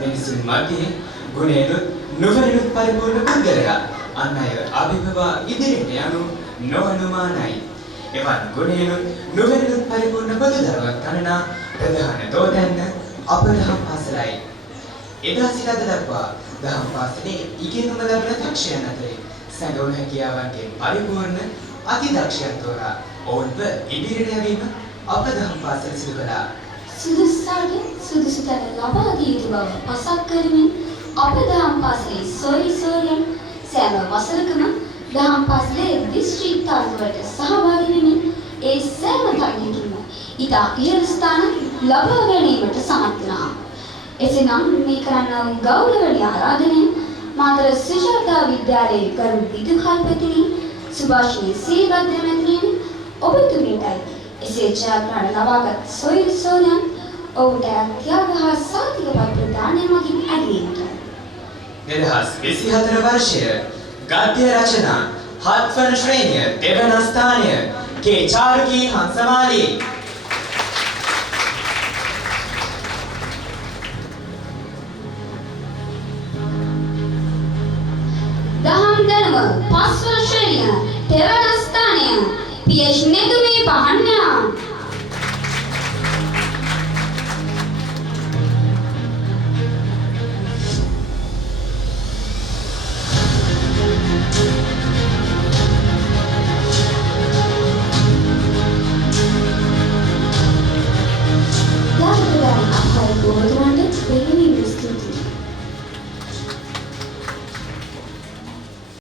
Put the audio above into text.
මිනිසුන් මැදිහේ ගුණේනුත් නුවණිනුත් පරිපූර්ණ පුද්ගලයා අන් අය අභිභවා ඉදිරියට යනු නොඅනුමානයි. එවන් ගුණේනුත් නුවණිනුත් පරිපූර්ණ බුදුදහමක් තනනා ප්‍රධාන දෝතැන්න අප දහම් පාසලයි. එදා සිට අද දක්වා දහම් පාසලේ ඉගෙනුම ලබන දක්ෂයන් අතරේ සැඟවුණු හැකියාවන්ගෙන් පරිපූර්ණ අති දක්ෂයන් තෝරා ඔවුන්ව ඉදිරියට යැවීම අප දහම් පාසල සිදු කළා. සුදුසුතාගේ සුදුසු තැන ලබා දී යුතු බව පසක් කරමින් අප දහම් පාසලේ සොයුරියන් සෑම වසරකම දහම් පාසලේ දිස්ත්‍රික් තරගවලට සහභාගී වෙමින් ඒ සෑම තරගයකින්ම ඉතා ඉහළ ස්ථාන ලබා ගැනීමට සමත් වුණා. එසේනම් මේ කරන්නා වූ ගෞරවනීය ආරාධනය මාතර සුජාතා විද්‍යාලයේ කරු විදුහල්පතිනි සුභාෂිනී සීවද්ද මැතිණියනි ඔබතුමීටයි එසේ ජයග්‍රහණ ලබාගත් සොයුරියන් ඔවුන්ට ත්‍යාග හා සාතික ප්‍රදානය මගින් ඇගීමට 2024 වර්ෂය ගද්‍ය රචනා 7 වන ශ්‍රේණිය දෙවන ස්ථානය කේ චාරුකී හංසමාලී. දහම් දැනුම 5 වන ශ්‍රේණිය දෙවන ස්ථානය පී.එච්. නෙදුම